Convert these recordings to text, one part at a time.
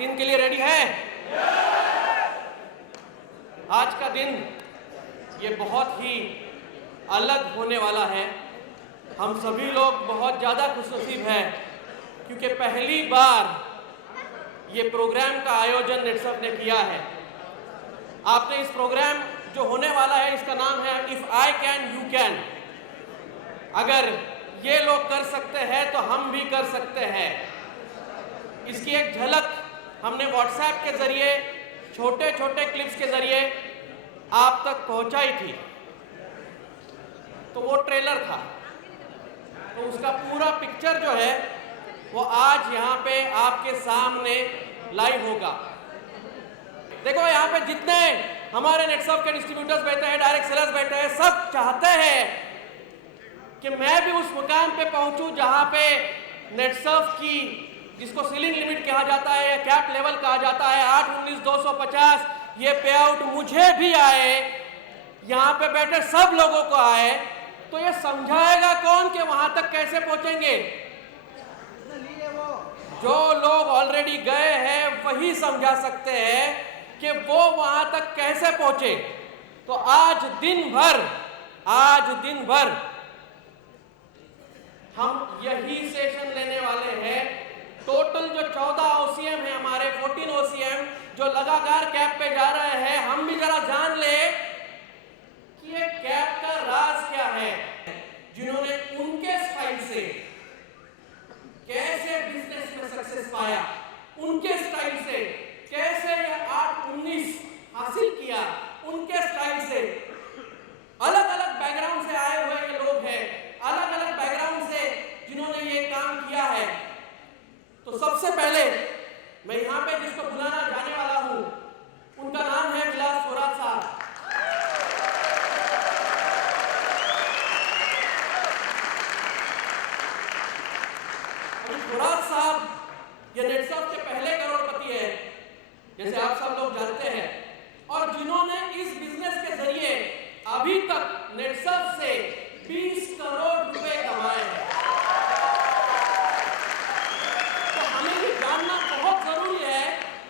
दिन के लिए रेडी है? आज का दिन ये बहुत ही अलग होने वाला है। हम सभी लोग बहुत ज़्यादा खुशनसीब हैं क्योंकि पहली बार ये प्रोग्राम का आयोजन नेटसप ने किया है। आपने इस प्रोग्राम जो होने वाला है इसका नाम है if I can you can. अगर ये लोग कर सकते हैं तो हम भी कर सकते हैं। इसकी एक झलक हमने व्हाट्सएप के जरिए छोटे छोटे क्लिप्स के जरिए आप तक पहुंचाई थी, तो वो ट्रेलर था। तो उसका पूरा पिक्चर जो है वो आज यहाँ पे आपके सामने लाइव होगा। देखो यहाँ पे जितने हमारे नेटसप के डिस्ट्रीब्यूटर्स बैठे हैं, डायरेक्ट सेलर्स बैठे हैं, सब चाहते हैं कि मैं भी उस मुकाम पे पहुंचूं जहाँ पे नेटसप की, जिसको सीलिंग लिमिट कहा जाता है या कैप लेवल कहा जाता है, 8-19-250 ये पे आउट मुझे भी आए, यहाँ पे बैठे सब लोगों को आए। तो ये समझाएगा कौन कि वहां तक कैसे पहुंचेंगे? जो लोग ऑलरेडी गए हैं वही समझा सकते हैं कि वो वहां तक कैसे पहुंचे। तो आज दिन भर हम यही सेशन लेने वाले हैं। टोटल जो 14 OCM है हमारे, 14 OCM जो लगातार कैप पे जा रहे हैं, हम भी जरा जान ले कि ये कैप का राज क्या है, जिन्होंने उनके स्टाइल से कैसे बिजनेस में सक्सेस पाया, उनके स्टाइल से कैसे ये 8-19 हासिल किया, उनके स्टाइल से। अलग अलग बैकग्राउंड से आए हुए ये लोग हैं, अलग अलग बैकग्राउंड से जिन्होंने ये काम किया है। तो सबसे पहले मैं यहाँ पे जिसको बुलाना जाने वाला हूँ उनका नाम है विलास थोरात साहब। थोरात साहब ये नेटसप के पहले करोड़पति है, जैसे आप सब लोग जानते हैं, और जिन्होंने इस बिजनेस के जरिए अभी तक नेटसप से 20 करोड़ रुपए कमाए हैं। तो हमें ये जानना बहुत जरूरी है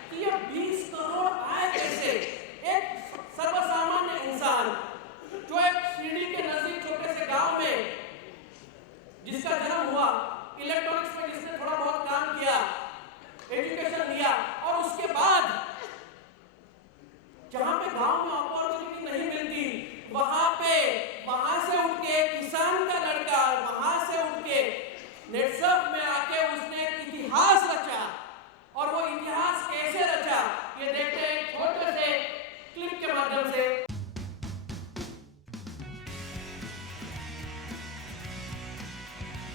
कि ये 20 करोड़ आए कैसे। एक सर्वसामान्य इंसान जो एक शिरडी के नजदीक छोटे से गांव में जिसका जन्म हुआ, इलेक्ट्रॉनिक्स में जिसने थोड़ा बहुत काम किया, एजुकेशन लिया, और उसके बाद जहां पे गांव में अपॉर्चुनिटी नहीं मिलती, वहां से उठ के किसान का लड़का, वहां से उठ के नेटसप में आके उसने एक इतिहास रचा। और वो इतिहास कैसे रचा ये देखते हैं एक छोटे से क्लिप के माध्यम से।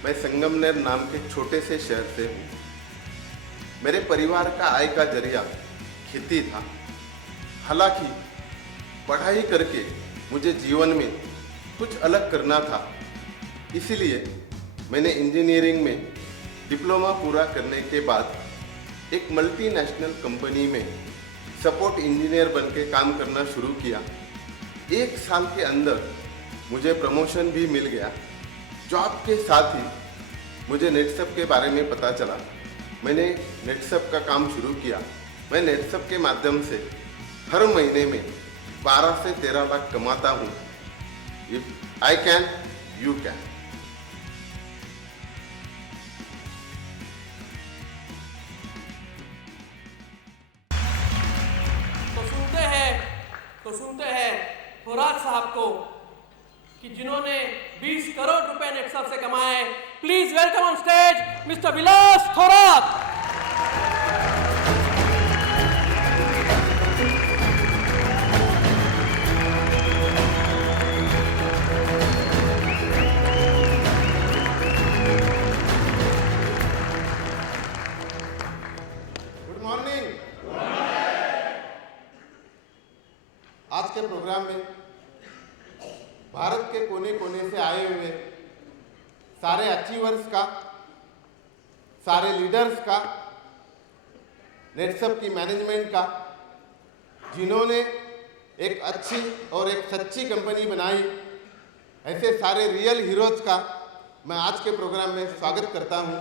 मैं संगमनेर नाम के छोटे से शहर से हूँ। मेरे परिवार का आय का जरिया खेती था। हालांकि पढ़ाई करके मुझे जीवन में कुछ अलग करना था, इसीलिए मैंने इंजीनियरिंग में डिप्लोमा पूरा करने के बाद एक मल्टीनेशनल कंपनी में सपोर्ट इंजीनियर बन के काम करना शुरू किया। 1 साल के अंदर मुझे प्रमोशन भी मिल गया। जॉब के साथ ही मुझे नेटसप के बारे में पता चला। मैंने नेटसप का काम शुरू किया। मैं नेटसप के माध्यम से हर महीने में 12 से 13 लाख कमाता हूँ। If I can you can. तो सुनते हैं थोरात साहब को कि जिन्होंने 20 करोड़ रुपए नेटसप से कमाए। Please welcome on stage mister Vilas Thorat. Good morning. आज के प्रोग्राम में भारत के कोने कोने से आए हुए सारे अचीवर्स का, सारे लीडर्स का, नेटसप की मैनेजमेंट का, जिन्होंने एक अच्छी और एक सच्ची कंपनी बनाई, ऐसे सारे रियल हीरोज का मैं आज के प्रोग्राम में स्वागत करता हूं।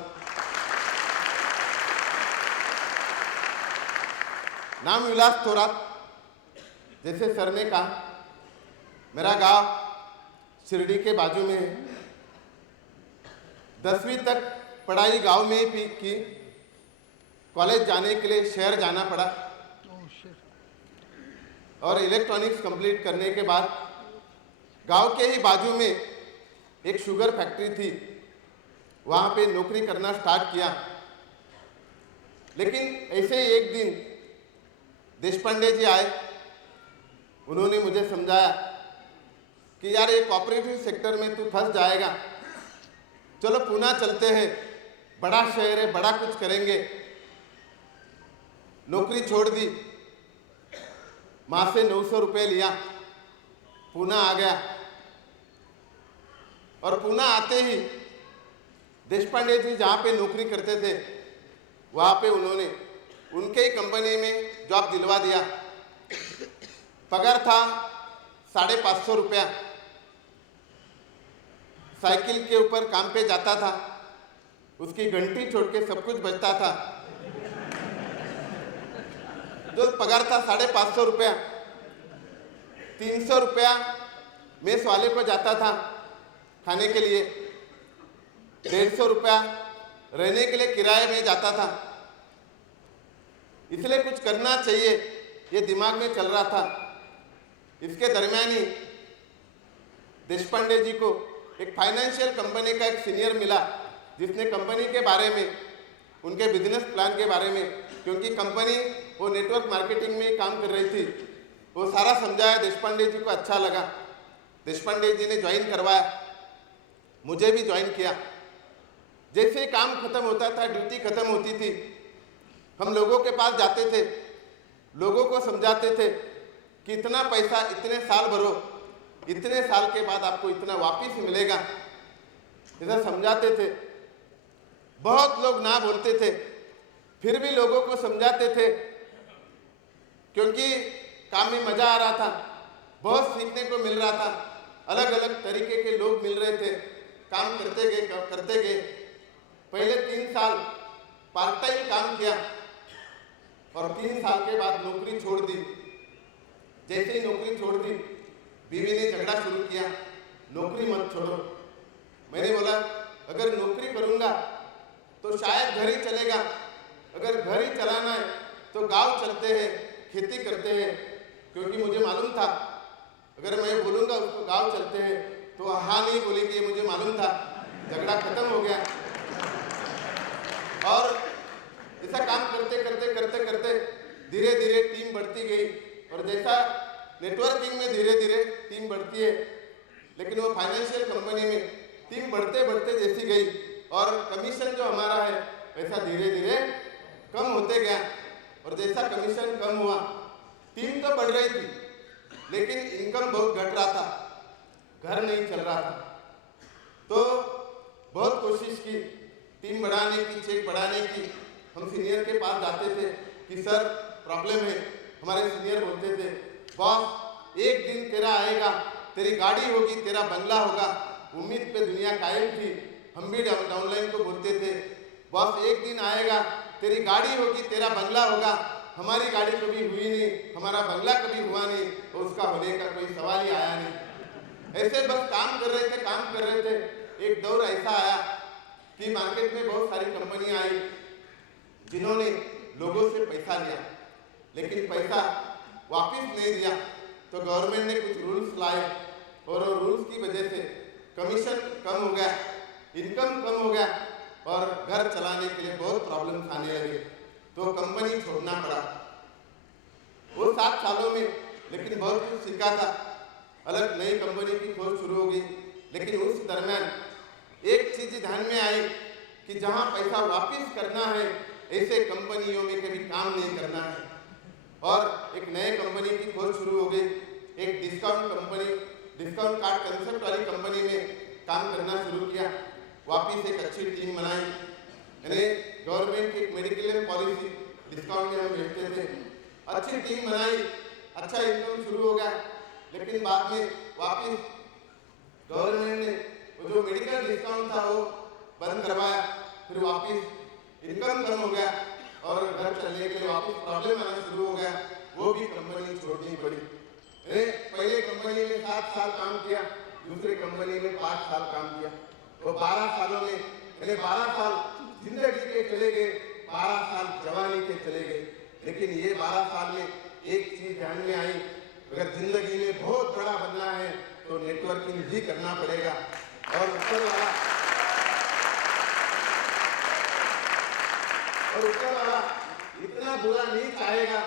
नाम विलास थोरात। जैसे सर ने कहा, मेरा गांव शिरडी के बाजू में है। 10वीं तक पढ़ाई गांव में ही की। कॉलेज जाने के लिए शहर जाना पड़ा और इलेक्ट्रॉनिक्स कंप्लीट करने के बाद गांव के ही बाजू में एक शुगर फैक्ट्री थी, वहाँ पे नौकरी करना स्टार्ट किया। लेकिन ऐसे ही एक दिन देशपांडे जी आए। उन्होंने मुझे समझाया कि यार ये कोऑपरेटिव सेक्टर में तू फंस जाएगा, चलो पूना चलते हैं, बड़ा शहर है, बड़ा कुछ करेंगे। नौकरी छोड़ दी, माँ से 900 रुपये लिया, पूना आ गया। और पूना आते ही देशपांडे जी जहाँ पे नौकरी करते थे वहाँ पे उन्होंने उनके ही कंपनी में जॉब दिलवा दिया। पगार था 550 रुपया। साइकिल के ऊपर काम पे जाता था, उसकी घंटी छोड़ के सब कुछ बचता था। जो पगार था 550 रुपया, 300 रुपया मेस वाले को जाता था खाने के लिए, 150 रुपया रहने के लिए किराए में जाता था। इसलिए कुछ करना चाहिए, ये दिमाग में चल रहा था। इसके दरमियान ही देशपांडे जी को एक फाइनेंशियल कंपनी का एक सीनियर मिला, जिसने कंपनी के बारे में, उनके बिजनेस प्लान के बारे में, क्योंकि कंपनी वो नेटवर्क मार्केटिंग में काम कर रही थी, वो सारा समझाया। देशपांडे जी को अच्छा लगा, देशपांडे जी ने ज्वाइन करवाया, मुझे भी ज्वाइन किया। जैसे काम खत्म होता था, ड्यूटी खत्म होती थी, हम लोगों के पास जाते थे, लोगों को समझाते थे कि इतना पैसा इतने साल भरो, इतने साल के बाद आपको इतना वापस मिलेगा, ऐसा समझाते थे। बहुत लोग ना बोलते थे, फिर भी लोगों को समझाते थे, क्योंकि काम में मजा आ रहा था, बहुत सीखने को मिल रहा था, अलग अलग तरीके के लोग मिल रहे थे। काम करते गए। पहले 3 साल पार्ट टाइम काम किया और 3 साल के बाद नौकरी छोड़ दी। जैसे ही नौकरी छोड़ दी, बीवी ने झगड़ा शुरू किया, नौकरी मत छोड़ो। मैंने बोला अगर नौकरी करूँगा तो शायद घर ही चलेगा, अगर घर ही चलाना है तो गांव चलते हैं, खेती करते हैं। क्योंकि मुझे मालूम था अगर मैं बोलूँगा उसको गांव चलते हैं तो हाँ नहीं बोलेगी, ये मुझे मालूम था। झगड़ा खत्म हो गया और ऐसा काम करते धीरे धीरे टीम बढ़ती गई। और जैसा नेटवर्किंग में धीरे धीरे टीम बढ़ती है, लेकिन वो फाइनेंशियल कंपनी में टीम बढ़ते जैसी गई और कमीशन जो हमारा है वैसा धीरे धीरे कम होते गया। और जैसा कमीशन कम हुआ, टीम तो बढ़ रही थी लेकिन इनकम बहुत घट रहा था, घर नहीं चल रहा था। तो बहुत कोशिश की टीम बढ़ाने की, चेक बढ़ाने की। हम सीनियर के पास जाते थे कि सर प्रॉब्लम है। हमारे सीनियर बोलते थे बॉस एक दिन तेरा आएगा, तेरी गाड़ी होगी, तेरा बंगला होगा। उम्मीद पे दुनिया कायम थी। हम भी डाउनलाइन को बोलते थे बॉस एक दिन आएगा, तेरी गाड़ी होगी, तेरा बंगला होगा। हमारी गाड़ी कभी हुई नहीं, हमारा बंगला कभी हुआ नहीं, तो उसका होने का कोई सवाल ही आया नहीं। ऐसे बस काम कर रहे थे। एक दौर ऐसा आया कि मार्केट में बहुत सारी कंपनियां आई जिन्होंने लोगों से पैसा लिया, लेकिन पैसा वापस नहीं दिया। तो गवर्नमेंट ने कुछ रूल्स लाए और रूल्स की वजह से कमीशन कम हो गया, इनकम कम हो गया और घर चलाने के लिए बहुत प्रॉब्लम आने लगे। तो कंपनी छोड़ना पड़ा। वो 7 सालों में लेकिन बहुत कुछ सीखा था। अलग नई कंपनी की खोज शुरू हो गई, लेकिन उस दरमियान एक चीज ध्यान में आई कि जहां पैसा वापस करना है ऐसे कंपनियों में कभी काम नहीं करना है। और एक नए कंपनी की खोज शुरू हो गई। एक डिस्काउंट कार्ड कंसेप्ट वाली कंपनी में काम करना शुरू किया। वापिस एक अच्छी टीम बनाई, यानी गवर्नमेंट की एक मेडिक्लेम पॉलिसी, डिस्काउंट में हम बेचते थे। अच्छी टीम बनाई, अच्छा इनकम शुरू हो गया। लेकिन बाद में वापिस गवर्नमेंट ने वो जो मेडिकल डिस्काउंट था वो बंद करवाया। फिर वापिस इनकम कम हो गया और घर चलने के लिए वापस प्रॉब्लम आना शुरू हो गया, वो भी कंपनी छोड़नी पड़ी। पहले कंपनी में 7 साल काम किया, दूसरी कंपनी में 5 साल काम किया, तो 12 सालों में 12 साल जिंदगी के चले गए, 12 साल जवानी के चले गए। लेकिन ये 12 साल में एक चीज ध्यान में आई, अगर जिंदगी में बहुत बड़ा बनना है तो नेटवर्किंग भी करना पड़ेगा। और ऊपर वाला इतना बुरा नहीं चाहेगा,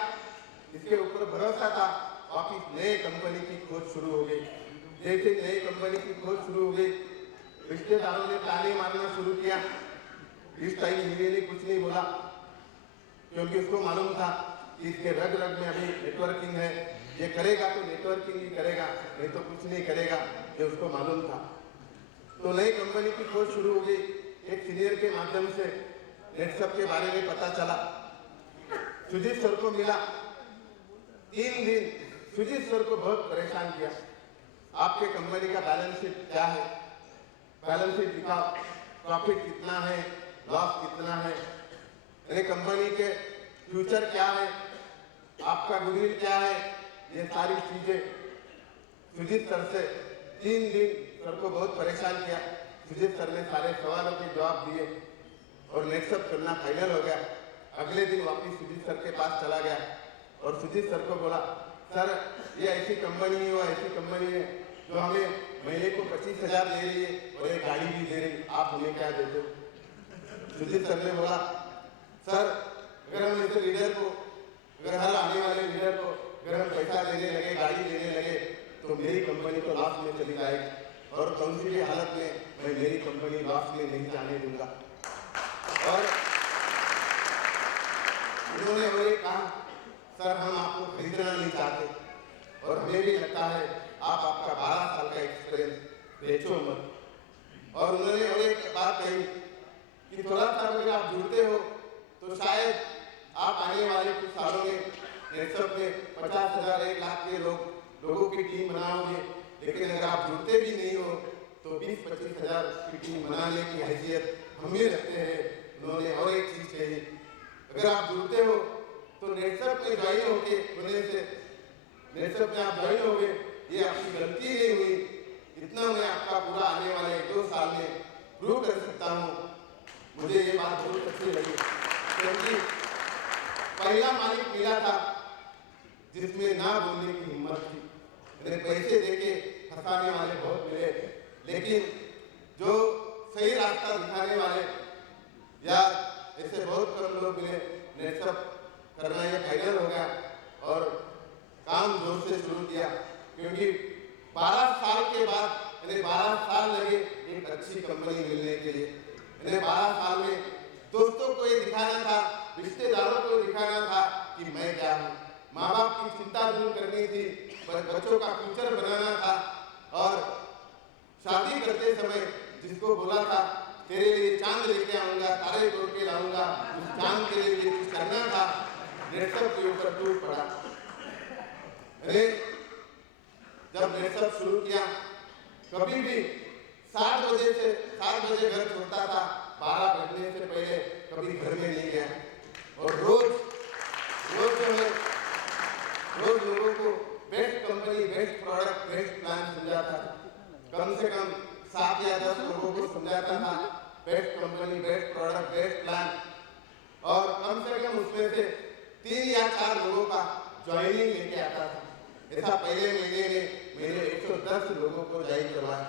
इसके ऊपर भरोसा था। वापिस नए कंपनी की खोज शुरू हो गई। जैसे नई कंपनी की खोज शुरू हो गई, रिश्तेदारों ने ताने मारना शुरू किया। इस टाइम हीरे ने कुछ नहीं बोला, क्योंकि उसको मालूम था कि इसके रग रग में अभी नेटवर्किंग है, ये करेगा तो नेटवर्किंग ही करेगा, नहीं तो कुछ नहीं करेगा, ये उसको मालूम था। तो नई कंपनी की खोज शुरू हो गई। एक सीनियर के माध्यम से नेटसप के बारे में पता चला। सुजीत सर को मिला। 3 दिन सुजीत सर को बहुत परेशान किया, आपके कंपनी का बैलेंस शीट क्या है, बैलेंस शीट दिखाओ, प्रॉफिट कितना है, लॉस कितना है, कंपनी के फ्यूचर क्या है, आपका गुडविल क्या है, ये सारी चीजें सुजीत सर से 3 दिन सर को बहुत परेशान किया। सुजीत सर ने सारे सवालों के जवाब दिए और नेटसप करना फाइनल हो गया। अगले दिन वापिस सुजीत सर के पास चला गया और सुजीत सर को बोला, सर ये ऐसी कंपनी है, वो ऐसी कंपनी है जो हमें महीने को 25,000 दे रही है और एक गाड़ी भी दे रही, आप हमें क्या देते हो? सुजीत सर ने बोला, सर अगर हम ऐसे लीडर को, अगर हर आने वाले लीडर को अगर हम पैसा देने लगे, गाड़ी देने लगे, तो मेरी कंपनी तो लॉस में चली जाएगी और कौन सी भी हालत में मैं मेरी कंपनी लॉस में नहीं जाने दूंगा। और उन्होंने मुझे कहा, सर हम आपको खरीदना नहीं चाहते और हमें भी लगता है आप आपका 12 साल का एक्सपीरियंस बेचो मत। और उन्होंने और एक बात कही कि थोड़ा सा अगर आप जुड़ते हो तो शायद आप आने वाले कुछ सालों में नेटसप में 50,000 1 लाख के लोगों की टीम बनाओगे, लेकिन अगर आप जुड़ते भी नहीं हो तो 20-25 हजार की टीम बनाने की हैसियत हम भी रखते हैं। उन्होंने और एक चीज कही, अगर आप जुड़ते हो तो नेटसप में ज्वाइन होके होने से, नेटसप में आप ज्वाइन हो गए, ये आपकी गलती नहीं हुई, इतना मैं आपका पूरा आने वाले 1-2 साल में प्रूव कर सकता हूँ। मुझे ये बात बहुत अच्छी लगी, क्योंकि पहला मालिक मिला था जिसमें ना बोलने की हिम्मत थी। मैंने पैसे देके फंसाने वाले बहुत मिले, लेकिन जो सही रास्ता दिखाने वाले या ऐसे बहुत कम लोग मिले। नेटसप करना ये फाइनल हो गया और काम जोर से शुरू किया, क्योंकि 12 साल के बाद 12 साल लगे एक अच्छी कंपनी मिलने के लिए। 12 साल में दोस्तों को ये दिखाना था, रिश्तेदारों को दिखाना था कि मैं क्या हूँ, माँ बाप की चिंता दूर करनी थी, बच्चों का फ्यूचर बनाना था। और शादी करते समय जिसको बोला था तेरे लिए चांद लेके आऊंगा, तारे तोड़ के लाऊंगा, उस चांद के लिए कुछ करना था, नेटसप के ऊपर टूट पड़ा। अरे जब नेटसप शुरू किया, कभी भी 7 बजे घर छोड़ता था, 12 बजने से पहले कभी घर में नहीं गया। और रोज जो है रोज लोगों को best company, best product, best plan समझाता था। कम से कम 7 या 10 लोगों को समझाता था best company, best product, best plan. और कम से कम उसमें से 3 या 4 लोगों का ज्वाइनिंग लेके आता था। ऐसा पहले महीने में मैंने 110 लोगों को ज्वाइन करवाया।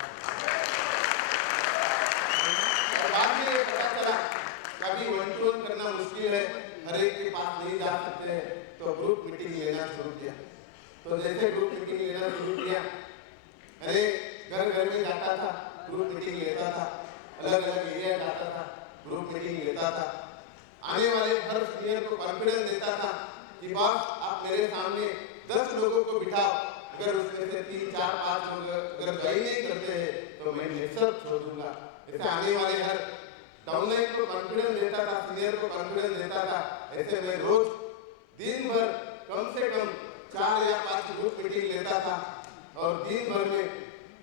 और बाद में ये पता चला कभी 1-to-1 करना मुश्किल है, हर एक के पास नहीं जा सकते हैं, तो ग्रुप मीटिंग लेना शुरू किया। तो जैसे ग्रुप मीटिंग लेना शुरू किया, अरे घर में जाता था, ग्रुप मीटिंग लेता था, अलग अलग एरिया जाता था, ग्रुप मीटिंग लेता था। आने वाले हर सीनियर को कॉन्फिडेंस देता था कि बॉस आप मेरे सामने 10 लोगों को बिठाओ, अगर उसमें से 3, 4, 5 लोग अगर ज्वाइन नहीं करते हैं तो मैं नेटसप छोड़ दूंगा। ऐसे आने वाले हर डाउनलाइन को कॉन्फिडेंस देता था, सीनियर को कॉन्फिडेंस देता था। ऐसे मैं रोज दिन भर कम से कम 4 या 5 ग्रुप मीटिंग लेता था और दिन भर में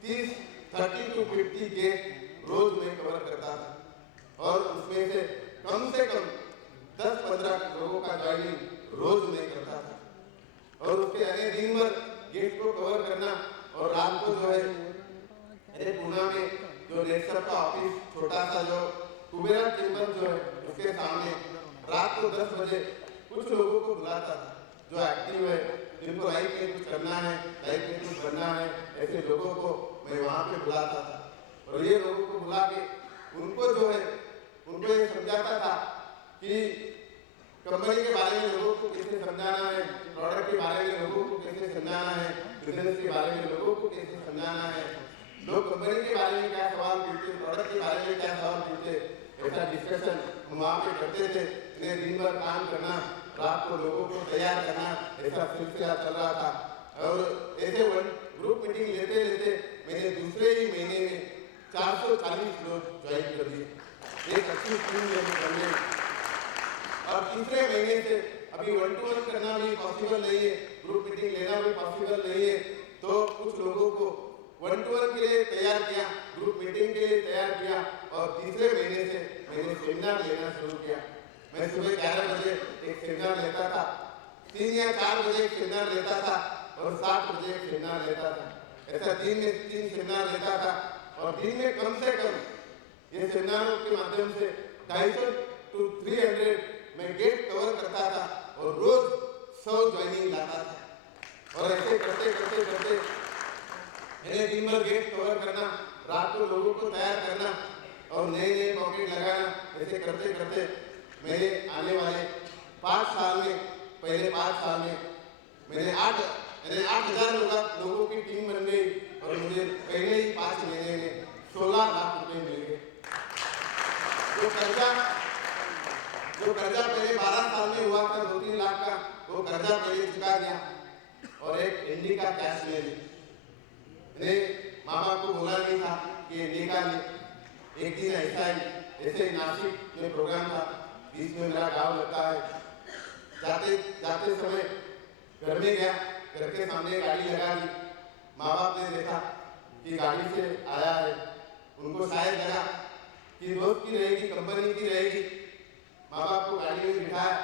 30 to 50 केस रोज में कवर करता था। और उसमें से कम 10-15 लोगों का ज्वाइनिंग रोज मैं करता था, और उसके आगे दिन भर गेट को कवर करना, और रात को जो है अरे पूना में जो नेटसप का ऑफिस छोटा सा जो कुबेरा टेम्पल जो है उसके सामने रात को 10 बजे कुछ लोगों को बुलाता था जो एक्टिव है, जिनको लाइफ में कुछ करना है, लाइफ में कुछ बनना है, ऐसे लोगों को मैं वहाँ पे बुलाता था। और ये लोगों को बुला के उनको जो है उनको ये समझाता था कि कंपनी के बारे में लोगों को कैसे समझाना है, प्रोडक्ट के बारे में लोगों को कैसे समझाना है, बिजनेस के बारे में लोगों को कैसे समझाना है, लोग कंपनी के बारे में क्या सवाल पूछते, प्रोडक्ट के बारे में क्या सवाल पूछते, ऐसा डिस्कशन हम वहाँ पे करते थे। इन्हें दिन भर काम करना, रात को लोगों को तैयार करना, ऐसा सिलसिला चल रहा था। और ऐसे ग्रुप मीटिंग लेते लेते मैंने दूसरे ही महीने में 440 लोग ज्वाइन कर दिए, एक अच्छी टीम करने। और तीसरे महीने से अभी 1-to-1 करना भी पॉसिबल नहीं है, ग्रुप मीटिंग लेना भी पॉसिबल नहीं है, तो कुछ लोगों को 1-to-1 के लिए तैयार किया, ग्रुप मीटिंग के लिए तैयार किया। और तीसरे महीने से मैंने सेमिनार लेना शुरू किया। मैं सुबह 11 बजे एक सेमिनार लेता था, 3 या 4 बजे एक सेमिनार लेता था, और 7 बजे एक सेमिनार लेता था। ऐसा दिन में 3 सेमिनार लेता था, और दिन में कम से कम ये सेमिनारों के माध्यम से 250 to 300 मैं गेट कवर करता था, और रोज 100 ज्वाइनिंग लाता था। और ऐसे करते करते करते मैंने दिन भर गेट कवर करना, रात को लोगों को तैयार करना, और नए नए पॉकेट लगाना। ऐसे करते करते मेरे आने वाले 5 साल में, पहले 5 साल में मैंने 8,000 लोगों की टीम बन गई, और मुझे पहले ही 5 महीने में 16 लाख रुपए मिल गए। जो कर्जा पहले 12 साल में हुआ था 2-3 लाख का, वो कर्जा पहले चुका दिया, और एक एनडी का कैश ले ली। मैंने माँ बाप को बोला नहीं था कि एनडी का ले। एक दिन ऐसे ही नासिक में प्रोग्राम था, बीच में मेरा गांव लगता है। जाते जाते समय घर में गया, घर के सामने गाड़ी लगा दी। माँ बाप ने देखा कि गाड़ी से आया है, उनको शायद लगा कि दोस्त की रहेगी, कंपनी की रहेगी। माँ बाप को गाड़ी में बिठाया,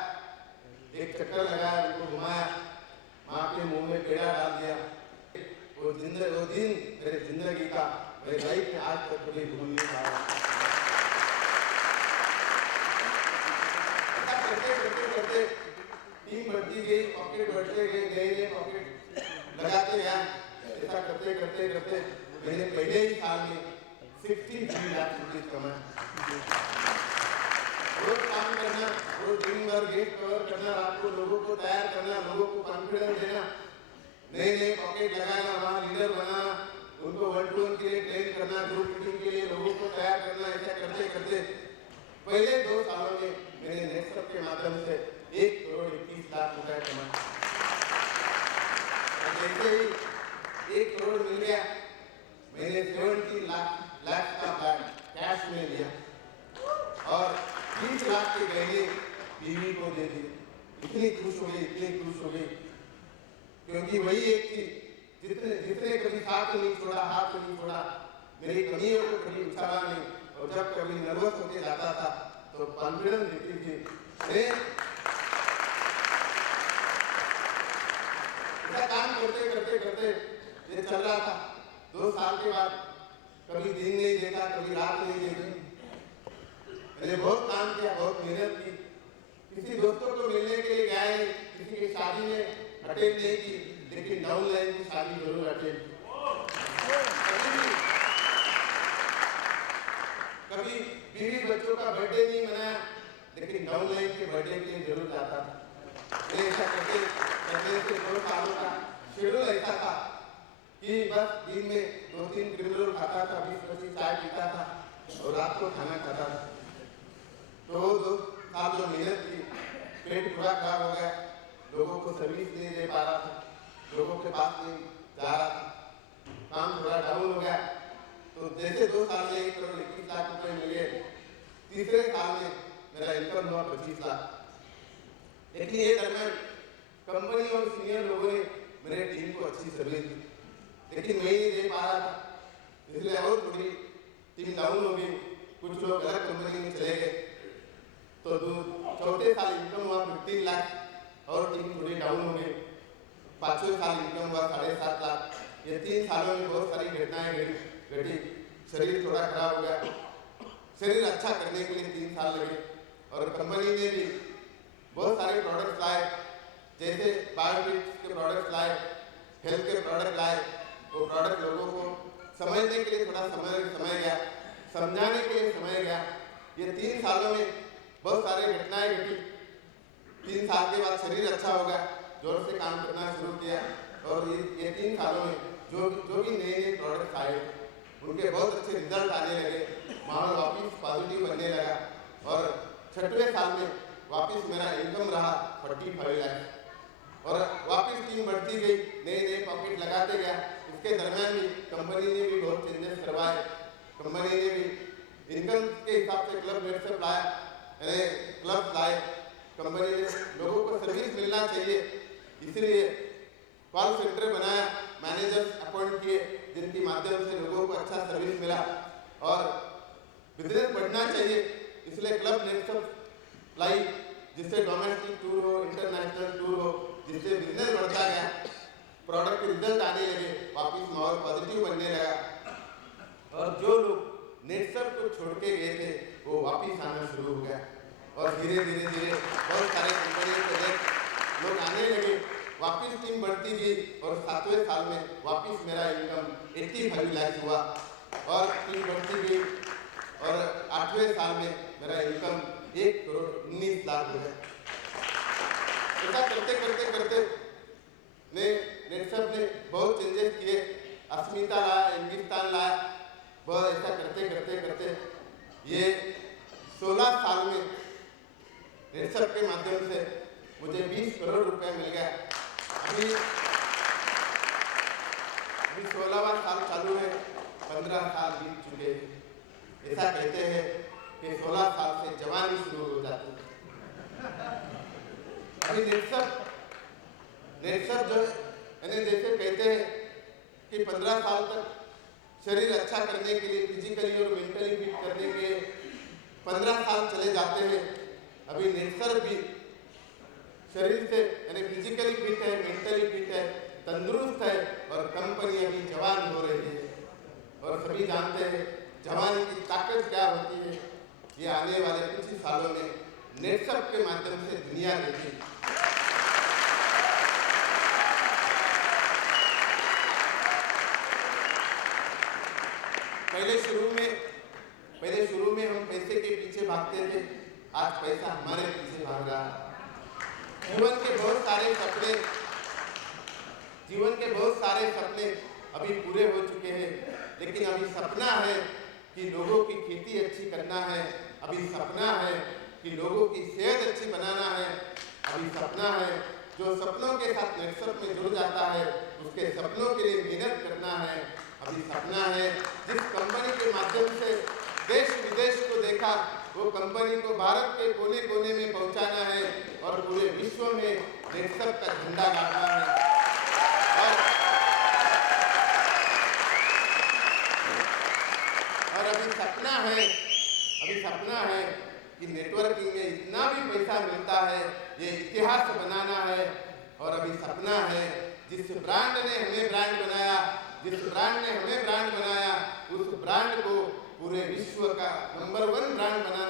एक चक्कर लगाया, उनको घुमाया, माँ के मुंह में पेड़ा डाल दिया। वो दिन मेरे जिंदगी का, मेरे लाइफ में आज तक कभी भूल नहीं पाया। करते करते करते टीम बढ़ती गई, पॉकेट बढ़ते गए, नए पॉकेट लगाते गया। ऐसा करते करते करते मैंने पहले ही साल में 63 लाख रुपये कमाए। रोज काम करना, रोज दिन भर गेट कवर करना, रात को लोगों को तैयार करना, लोगों को कॉन्फिडेंस देना, नए पॉकेट लगाना, वहाँ लीडर बनाना, उनको 1-to-1 के लिए ट्रेन करना, ग्रुप मीटिंग के लिए लोगों को तैयार करना। ऐसा करते करते पहले 2 सालों में मैंने नेटसप के माध्यम से 1,21 लाख रुपए कमाए। जैसे ही 1 करोड़ मिल गया, मैंने 70 लाख का बैग कैश में लिया, और 30 लाख के गहने बीवी को दे दिए। इतनी खुश हो गई, क्योंकि वही एक थी जितने कभी हाथ नहीं छोड़ा, मेरी कमियों को कभी उछाला नहीं, और जब कभी नर्वस होके जाता था तो कॉन्फिडेंस देती थी। ऐसा काम करते करते करते ये चल रहा था। 2 साल के बाद कभी दिन नहीं देखा, कभी रात नहीं देखी। मैंने बहुत काम किया, बहुत मेहनत की। किसी दोस्तों को मिलने के लिए गया नहीं, किसी की शादी में अटेंड नहीं की, लेकिन डाउन लाइन की शादी जरूर अटेंड की। कभी बीवी बच्चों का बर्थडे नहीं मनाया, लेकिन डाउन लाइन के बर्थडे के लिए जरूर जाता था। ऐसा करते से 2 सालों का शेड्यूल ऐसा था कि बस दिन में 2-3 क्रिमिनल खाता था, 20-25 चाय पीता था, और रात को खाना खाता था। तो 2 साल जो मेहनत की, पेट पूरा खराब हो गया, लोगों को सर्विस नहीं दे पा रहा था, लोगों के पास नहीं जा रहा था, काम थोड़ा डाउन हो गया। तो जैसे 2 साल में 1,21 लाख रुपए मिले, तीसरे साल में मेरा इनकम हुआ 25 लाख। लेकिन ये दरम्यान कंपनी और सीनियर लोगों ने मेरे टीम को अच्छी सर्विस दी, लेकिन मैं नहीं दे पा रहा था, इसलिए और थोड़ी टीम डाउन हो गई। कुछ लोग अलग कंपनी में चले गए। तो चौथे साल इनकम हुआ 15 लाख और 3 थोड़ी डाउन हो गई। 5वें साल इनकम हुआ 7.5 लाख। ये 3 सालों में बहुत सारी घटनाएं घटी। शरीर थोड़ा खराब हो गया। शरीर अच्छा करने के लिए 3 साल लगे और कंपनी ने भी बहुत सारे प्रोडक्ट्स लाए, जैसे बायोटिक्स के प्रोडक्ट्स लाए, हेल्थ के प्रोडक्ट लाए। वो प्रोडक्ट लोगों को समझने के लिए थोड़ा समय गया, समझाने के लिए समय गया। ये 3 सालों में बहुत सारी घटनाएं घटी। 3 साल के बाद शरीर अच्छा हो गया, जोर से काम करना शुरू किया और ये 3 सालों में जो भी नए प्रोडक्ट्स आए उनके बहुत अच्छे रिजल्ट आने लगे। माहौल वापिस पॉजिटिव बनने लगा और 6वें साल में वापस मेरा इनकम रहा 45 लाख और वापस टीम बढ़ती गई, नए पॉकेट लगाते गया। इसके दरमियान भी कंपनी ने भी बहुत चेंजेस करवाए। कंपनी ने भी इनकम के हिसाब से क्लब मेंबरशिप लाया, क्लब लाए। कंपनी ने लोगों को सर्विस मिलना चाहिए, इसलिए कॉल सेंटर बनाया, मैनेजर्स अपॉइंट किए जिनके माध्यम से लोगों को अच्छा सर्विस मिला और बिजनेस बढ़ना चाहिए, इसलिए क्लब मेंबरशिप लाई, जिससे डोमेस्टिक टूर हो, इंटरनेशनल टूर हो, जिससे बिजनेस बढ़ता गया, प्रोडक्ट के रिजल्ट आने लगे, वापिस माहौल पॉजिटिव बनने लगा और जो लोग नेटसर्फ को छोड़ के गए थे वो वापिस आना शुरू हो गया और धीरे धीरे बहुत सारे कंपनी के लोग आने लगे। वापिस टीम बढ़ती गई और 7वें साल में वापिस मेरा इनकम 85 लाख हुआ और टीम बढ़ती गई और 8वें साल में मेरा इनकम 1 करोड़ 19 लाख हो गया। ऐसा करते नेटसर्फ ने बहुत चेंजेस किए, अस्मिता लाया, इंगिस्तान लाया। बहुत ऐसा करते ये 16 साल में नेटसर्फ के माध्यम से मुझे 20 करोड़ रुपए मिल गया। अभी 16वां साल चालू है, 15 साल बीत चुके हैं। ऐसा कहते हैं कि 16 साल से जवानी शुरू हो जाती है। अभी नेटसर्फ जो है, जैसे कहते हैं कि 15 साल तक शरीर अच्छा करने के लिए, फिजिकली और मेंटली फिट करने के 15 साल चले जाते हैं। अभी नेटसर्फ भी शरीर से फिजिकली फिट है, मेंटली फिट है, तंदुरुस्त है और कंपनी अभी जवान हो रही है और सभी जानते हैं जवानी की ताकत क्या होती है। ये आने वाले कुछ ही सालों में नेटसर्फ के माध्यम से दुनिया देखेगी। पहले शुरू में हम पैसे के पीछे भागते थे, आज पैसा हमारे पीछे भाग रहा है। जीवन के बहुत सारे सपने अभी पूरे हो चुके हैं, लेकिन अभी सपना है कि लोगों की खेती अच्छी करना है, अभी सपना है कि लोगों की सेहत अच्छी बनाना है, अभी सपना है जो सपनों के साथ नेटसर्फ में जुड़ जाता है उसके सपनों के लिए मेहनत करना है। अभी सपना है जिस कंपनी के माध्यम से देश विदेश को देखा, वो कंपनी को भारत के कोने कोने में पहुंचाना है और पूरे विश्व में नेटसर्फ का झंडा गाड़ना है। और अभी सपना है कि नेटवर्किंग में इतना भी पैसा मिलता है, ये इतिहास बनाना है। और अभी सपना है जिस ब्रांड ने हमें ब्रांड बनाया, उस ब्रांड को पूरे विश्व का नंबर 1 ब्रांड बना